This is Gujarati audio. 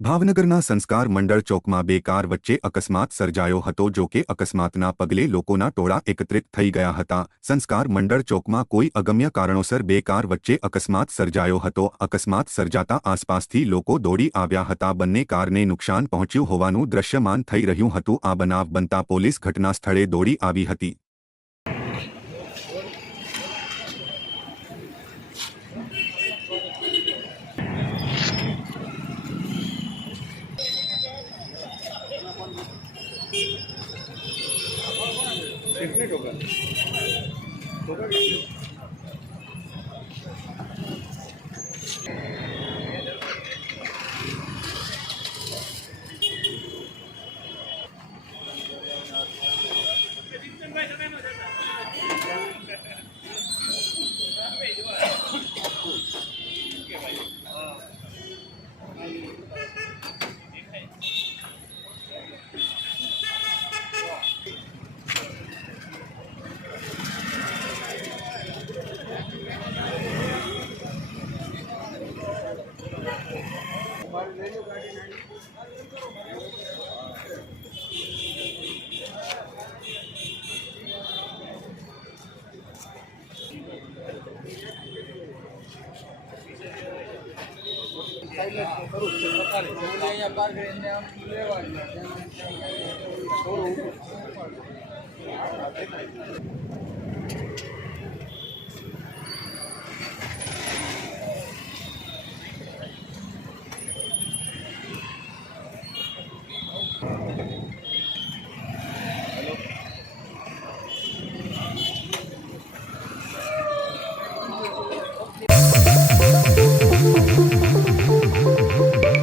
ભાવનગરના સંસ્કાર મંડળ ચોકમાં બે કાર વચ્ચે અકસ્માત સર્જાયો હતો. જો કે અકસ્માતના પગલે લોકોના ટોળા એકત્રિત થઈ ગયા હતા. સંસ્કાર મંડળ ચોકમાં કોઈ અગમ્ય કારણોસર બે કાર વચ્ચે અકસ્માત સર્જાયો હતો. અકસ્માત સર્જાતા આસપાસથી લોકો દોડી આવ્યા હતા. બંને કારને નુકસાન પહોંચ્યું હોવાનું દ્રશ્યમાન થઈ રહ્યું હતું. આ બનાવ બનતા પોલીસ ઘટના સ્થળે દોડી આવી હતી. कितने टोकन करूँ